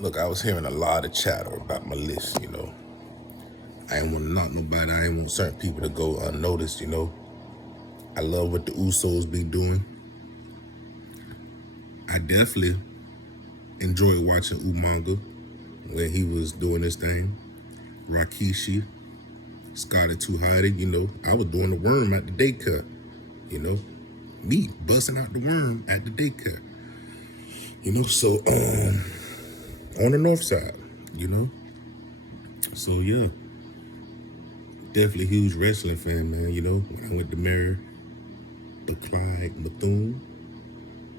Look, I was hearing a lot of chatter about my list, I ain't want to knock nobody. I ain't want certain people to go unnoticed. I love what the Usos be doing. I definitely enjoyed watching Umaga when he was doing this thing. Rakishi, Scotty Too Hotty, I was doing the worm at the daycare, you know. Me busting out the worm at the daycare. So on the north side, you know. So yeah, definitely huge wrestling fan, man. When I went to marry the Clyde Bethune,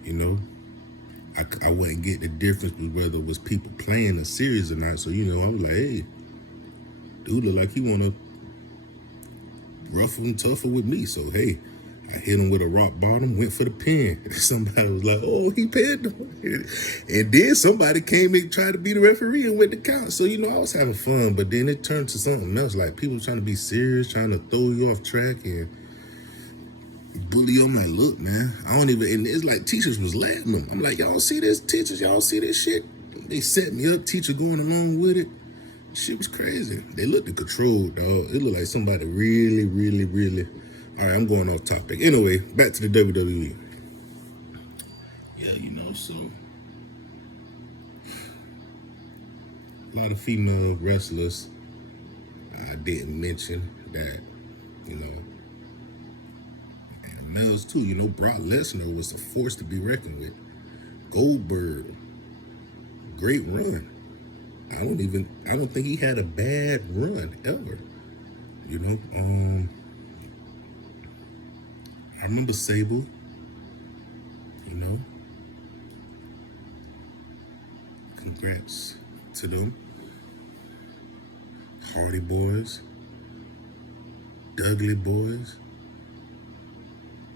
you know, I wouldn't get the difference with whether it was people playing a series or not. So, I was like, hey, dude look like he wanna rougher and tougher with me. So hey, I hit him with a rock bottom, went for the pin. Somebody was like, oh, he pinned him. And then somebody came and tried to be the referee and went to count. So, I was having fun, but then it turned to something else. Like people trying to be serious, trying to throw you off track and bully you. I'm like, look, man, I don't even, and it's like teachers was laughing them. I'm like, y'all see this? Teachers, y'all see this shit? They set me up, teacher going along with it. Shit was crazy. They looked controlled, dog. It looked like somebody really, really, really. All right, I'm going off topic. Anyway, back to the WWE. Yeah, so a lot of female wrestlers. I didn't mention that, and males too. Brock Lesnar was a force to be reckoned with. Goldberg, great run. I don't think he had a bad run ever. I remember Sable, congrats to them. Hardy Boys, Dudley Boys.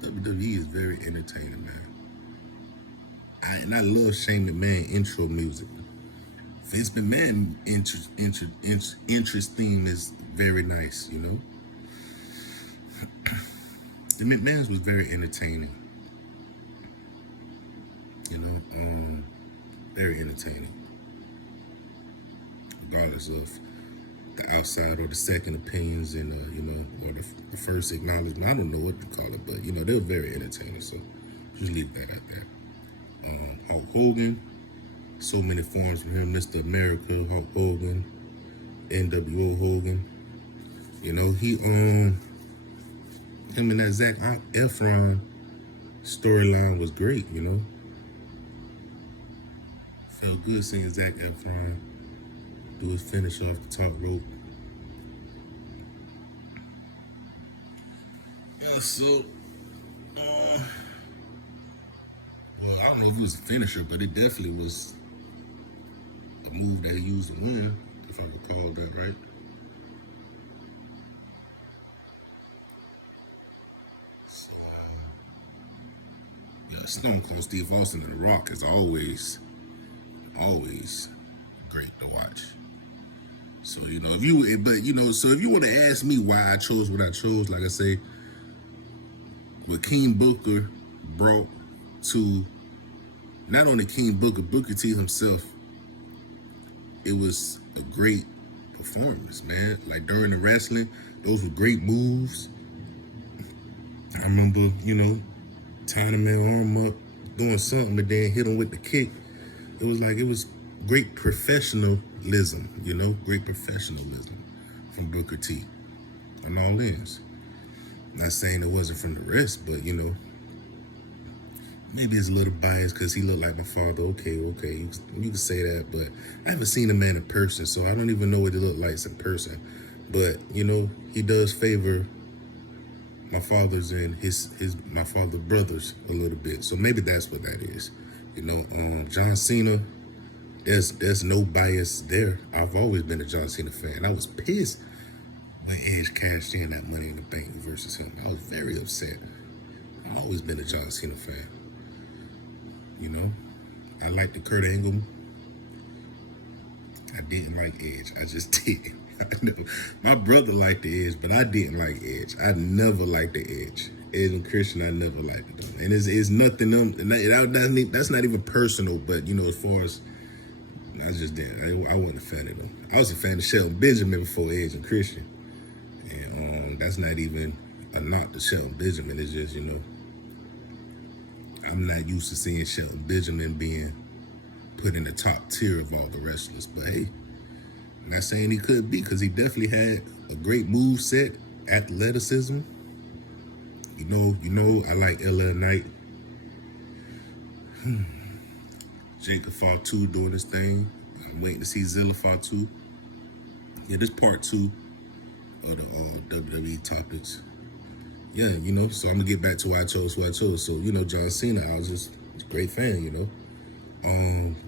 WWE is very entertaining, man. I love Shane McMahon intro music. Vince McMahon interest theme is very nice, The McMahons was very entertaining. Very entertaining. Regardless of the outside or the second opinions and, or the first acknowledgement. I don't know what to call it, but, they were very entertaining. So just leave that out there. Hulk Hogan, so many forms from him. Mr. America, Hulk Hogan, NWO Hogan. Him and that Zac Efron storyline was great, Felt good seeing Zac Efron do his finish off the top rope. Yeah, so, well, I don't know if it was a finisher, but it definitely was a move that he used to win, if I recall that right. So, yeah, Stone Cold Steve Austin and The Rock is always great to watch. So, so if you want to ask me why I chose what I chose, like I say, what King Booker brought to not only King Booker T himself, it was a great performance, man. Like during the wrestling, those were great moves. I remember, tying the man arm up, doing something, and then hit him with the kick. It was great professionalism, great professionalism from Booker T on all ends. Not saying it wasn't from the rest, but maybe it's a little biased because he looked like my father. Okay, you can say that, but I haven't seen the man in person, so I don't even know what he looked like in person. But he does favor my father's and my father's brothers a little bit, so maybe that's what that is. John Cena, there's no bias there. I've always been a John Cena fan. I was pissed when Edge cashed in that Money in the Bank versus him. I was very upset. I've always been a John Cena fan. I liked the Kurt Angle. I didn't like Edge. I just didn't. I know my brother liked the Edge, but I didn't like Edge. I never liked the Edge. Edge and Christian, I never liked them. And it's nothing. That's not even personal, but as far as I just didn't. I wasn't a fan of them. I was a fan of Shelton Benjamin before Edge and Christian. And that's not even a knock to Shelton Benjamin. It's just, I'm not used to seeing Shelton Benjamin being put in the top tier of all the wrestlers. But hey, I'm not saying he could be, because he definitely had a great move set, athleticism. I like LL Knight. Jacob Fatu doing his thing. I'm waiting to see Zilla Fatu. Yeah, this part 2 of the WWE topics. Yeah, so I'm gonna get back to why I chose who I chose. So, John Cena, I was just a great fan,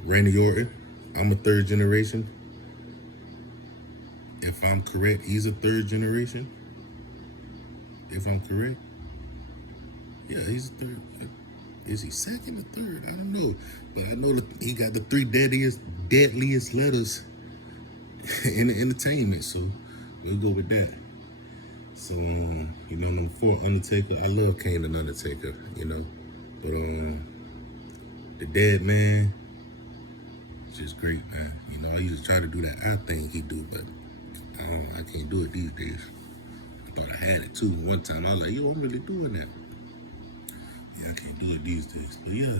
Randy Orton, I'm a 3rd generation. If I'm correct, he's a 3rd generation. If I'm correct. Yeah, he's a 3rd. Is he 2nd or 3rd? I don't know. But I know that he got the 3 deadliest letters in the entertainment. So we'll go with that. So, number 4, Undertaker. I love Kane and Undertaker, But the dead man, just great, man. I used to try to do that I think he do, but I can't do it these days. I thought I had it too. One time I was like, yo, I'm really doing that. Yeah, I can't do it these days. But yeah,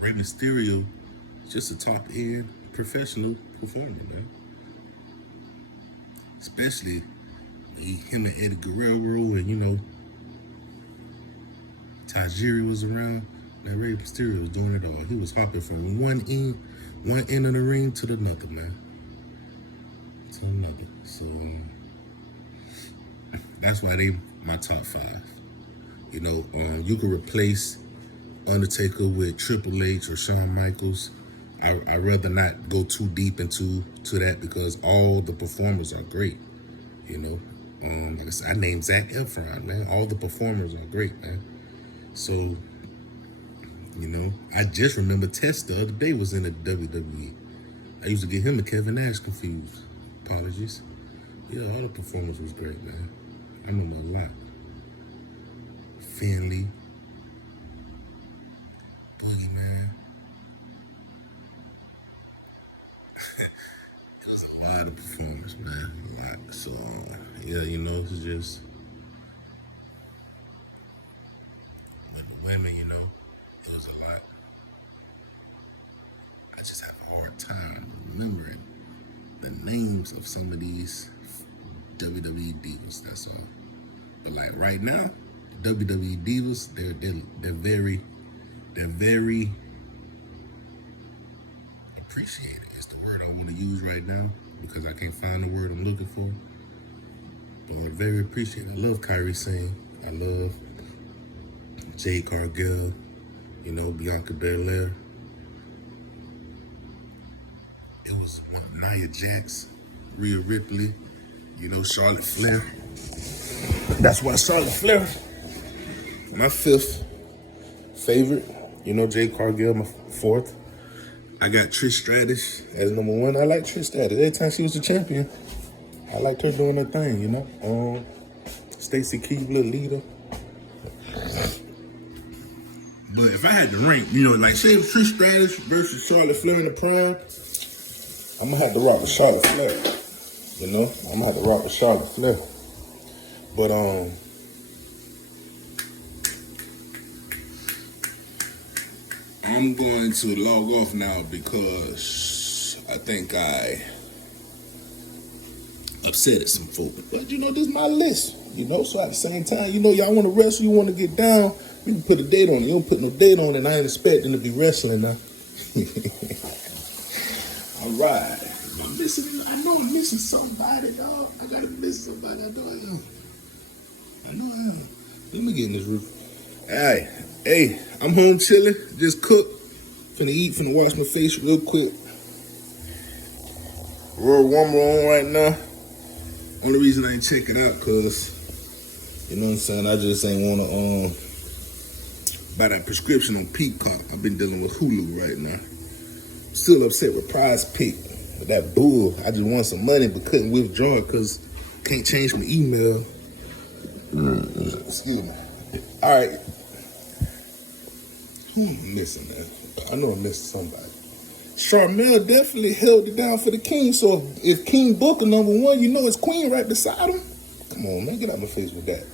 Rey Mysterio is just a top-end professional performer, man. Especially him and Eddie Guerrero and, Tajiri was around. Now Rey Mysterio was doing it all. He was hopping from one end of the ring to the another, man. To another. So that's why they my top 5. You could replace Undertaker with Triple H or Shawn Michaels. I'd rather not go too deep into that, because all the performers are great. Like I said, I named Zac Efron, man. All the performers are great, man. So, I just remember Test the other day was in the WWE. I used to get him and Kevin Nash confused. Apologies. Yeah, all the performers was great, man. I remember a lot. Finley, Boogeyman. It was a lot of performance, man. A lot. So, it's just with the women, it was a lot. I just have a hard time remembering the names of some of these WWE divas. That's all. But like right now, WWE divas, they're very appreciated. It's the word I want to use right now, because I can't find the word I'm looking for. But they're very appreciated. I love Kairi Sane. I love Jade Cargill. Bianca Belair. It was Nia Jax, Rhea Ripley. Charlotte Flair. That's why Charlotte Flair, my 5th favorite. Jade Cargill, my 4th. I got Trish Stratus as number 1. I like Trish Stratus. Every time she was the champion, I liked her doing her thing, Stacy Keibler, leader. But if I had to rank, like say Trish Stratus versus Charlotte Flair in the prime, I'm gonna have to rock with Charlotte Flair. I'm gonna have to rock with Charlotte Flair. But I'm going to log off now, because I think I upset some folk. But this is my list. So at the same time, y'all want to wrestle, you want to get down, we can put a date on it. You don't put no date on it, and I ain't expecting to be wrestling now. All right. I know I'm missing somebody, dog. I gotta miss somebody. I know I am. Let me get in this roof. All right. Hey, I'm home chilling. Just cooked. Finna eat. Finna wash my face real quick. Royal Rumble on right now. Only reason I ain't check it out, cause I just ain't wanna buy that prescription on Peacock. I've been dealing with Hulu right now. Still upset with Prize Pick. With that bull. I just want some money but couldn't withdraw it because can't change my email. Excuse me. All right. Who am I missing, man? I know I missed somebody. Charmel definitely held it down for the king. So if King Booker number one, you know it's Queen right beside him. Come on, man, get out my face with that.